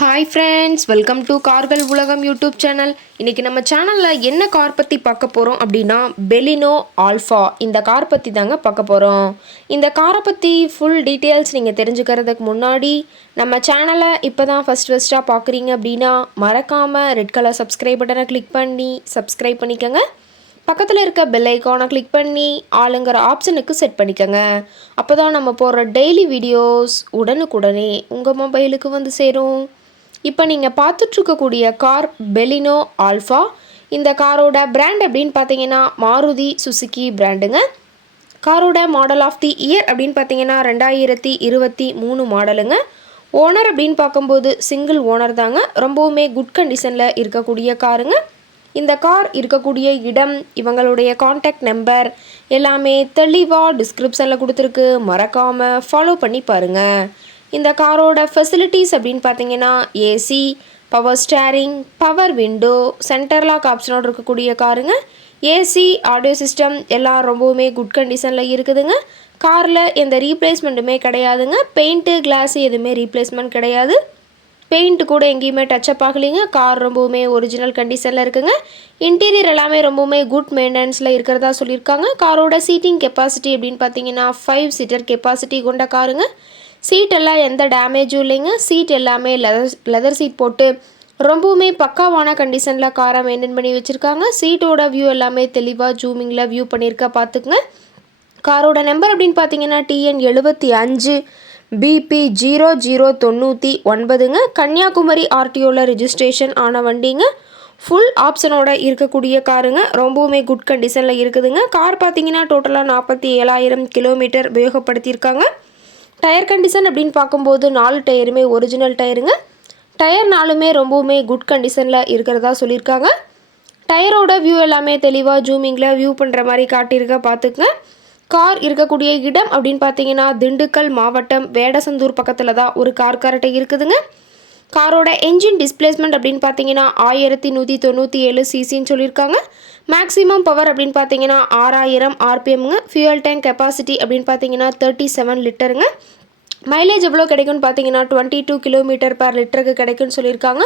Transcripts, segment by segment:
Hi friends, welcome to கார்கள் உலகம் YouTube channel. இன்றைக்கி நம்ம சேனலில் என்ன கார் பற்றி பார்க்க போகிறோம் அப்படின்னா பெலினோ ஆல்ஃபா இந்த கார் பற்றி தாங்க பார்க்க போகிறோம். இந்த காரை பற்றி ஃபுல் டீட்டெயில்ஸ் நீங்கள் தெரிஞ்சுக்கிறதுக்கு முன்னாடி நம்ம சேனலை இப்போ தான் ஃபஸ்ட்டாக பார்க்குறீங்க அப்படின்னா மறக்காமல் ரெட் கலர் சப்ஸ்கிரைப் பட்டனை கிளிக் பண்ணி சப்ஸ்கிரைப் பண்ணிக்கோங்க. பக்கத்தில் இருக்க பெல் ஐக்கானை கிளிக் பண்ணி ஆளுங்கிற ஆப்ஷனுக்கு செட் பண்ணிக்கோங்க. அப்போ தான் நம்ம போடுற டெய்லி வீடியோஸ் உடனுக்குடனே உங்கள் மொபைலுக்கு வந்து சேரும். இப்போ நீங்கள் பார்த்துட்ருக்கக்கூடிய கார் பெலினோ ஆல்ஃபா. இந்த காரோட பிராண்ட் அப்படின்னு பார்த்தீங்கன்னா மாருதி சுசுகி பிராண்டுங்க. காரோட மாடல் ஆஃப் தி இயர் அப்படின்னு பார்த்தீங்கன்னா 2023 மாடலுங்க. ஓனர் அப்படின்னு பார்க்கும்போது சிங்கிள் ஓனர் தாங்க. ரொம்பவுமே குட் கண்டிஷனில் இருக்கக்கூடிய காருங்க. இந்த கார் இருக்கக்கூடிய இடம், இவங்களுடைய காண்டாக்ட் நம்பர் எல்லாமே தெளிவாக டிஸ்கிரிப்ஷனில் கொடுத்துருக்கு. மறக்காமல் ஃபாலோ பண்ணி பாருங்கள். இந்த காரோட ஃபெசிலிட்டிஸ் அப்படின்னு பார்த்தீங்கன்னா AC, power steering, power window, centre lock ஆப்ஷனோடு இருக்கக்கூடிய காருங்க. ஏசி, ஆடியோ சிஸ்டம் எல்லாம் ரொம்பவுமே குட் கண்டிஷனில் இருக்குதுங்க. காரில் எந்த ரீப்ளேஸ்மெண்ட்டுமே கிடையாதுங்க. பெயிண்ட்டு, கிளாஸு எதுவுமே ரீப்ளேஸ்மெண்ட் கிடையாது. பெயிண்ட் கூட எங்கேயுமே டச்சப் ஆகலைங்க. கார் ரொம்பவுமே ஒரிஜினல் கண்டிஷனில் இருக்குங்க. இன்டீரியர் எல்லாமே ரொம்பவுமே குட் மெயின்டெனன்ஸில் இருக்கிறதா சொல்லியிருக்காங்க. காரோட சீட்டிங் கெப்பாசிட்டி அப்படின்னு பார்த்தீங்கன்னா 5 சீட்டர் கெப்பாசிட்டி கொண்ட காருங்க. சீட் எல்லாம் எந்த டேமேஜும் இல்லைங்க. சீட் எல்லாமே லெதர் சீட் போட்டு ரொம்பவுமே பக்காவான கண்டிஷனில் காரை மெயின்டைன் பண்ணி வச்சுருக்காங்க. சீட்டோட வியூ எல்லாமே தெளிவாக ஜூமிங்கில் வியூ பண்ணியிருக்க பார்த்துக்குங்க. காரோட நம்பர் அப்படின்னு பார்த்தீங்கன்னா TN 75 BP 0099ங்க. கன்னியாகுமரி RTOவில் ரிஜிஸ்ட்ரேஷன் ஆன வண்டிங்க. ஃபுல் ஆப்ஷனோட இருக்கக்கூடிய காருங்க. ரொம்பவுமே குட் கண்டிஷனில் இருக்குதுங்க. கார் பார்த்தீங்கன்னா டோட்டலாக 47,000 கிலோமீட்டர் உபயோகப்படுத்தியிருக்காங்க. டயர் கண்டிஷன் அப்படின்னு பார்க்கும்போது 4 டயருமே ஒரிஜினல் டயருங்க. டயர் 4மே ரொம்பவுமே குட் கண்டிஷனில் இருக்கிறதா சொல்லியிருக்காங்க. டயரோட வியூ எல்லாமே தெளிவாக ஜூமிங்கில் வியூ பண்ணுற மாதிரி காட்டியிருக்க பார்த்துக்குங்க. கார் இருக்கக்கூடிய இடம் அப்படின்னு பார்த்தீங்கன்னா திண்டுக்கல் மாவட்டம் வேடசந்தூர் பக்கத்தில் தான் ஒரு கார் கரெக்டாக இருக்குதுங்க. காரோட என்ஜின் டிஸ்பிளேஸ்மெண்ட் அப்படின்னு பார்த்தீங்கன்னா 1197 சிசின்னு சொல்லியிருக்காங்க. மேக்ஸிமம் பவர் அப்படின்னு பார்த்தீங்கன்னா 6000 RPMங்க. ஃபியூயல் டேங்க் கெப்பாசிட்டி அப்படின்னு பார்த்தீங்கன்னா 37 லிட்டருங்க. மைலேஜ் எவ்வளோ கிடைக்கும்னு பார்த்தீங்கன்னா 22 கிலோமீட்டர் பர் லிட்டருக்கு கிடைக்கும்னு சொல்லியிருக்காங்க.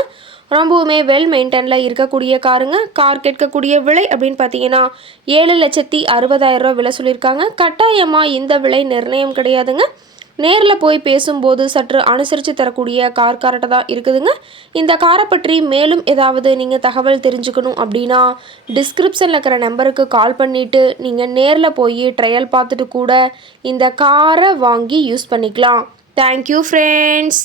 ரொம்பவுமே வெல் மெயின்டெனில் இருக்கக்கூடிய காருங்க. கார் கேட்கக்கூடிய விலை அப்படின்னு பார்த்தீங்கன்னா 7,60,000 விலை சொல்லியிருக்காங்க. கட்டாயமாக இந்த விலை நிர்ணயம் கிடையாதுங்க. நேரில் போய் பேசும்போது சற்று அனுசரித்து தரக்கூடிய கார்கிட்ட தான் இருக்குதுங்க. இந்த காரை பற்றி மேலும் ஏதாவது நீங்கள் தகவல் தெரிஞ்சுக்கணும் அப்படின்னா டிஸ்கிரிப்ஷனில் இருக்கிற நம்பருக்கு கால் பண்ணிவிட்டு நீங்கள் நேரில் போய் ட்ரையல் பார்த்துட்டு கூட இந்த காரை வாங்கி யூஸ் பண்ணிக்கலாம். Thank you friends.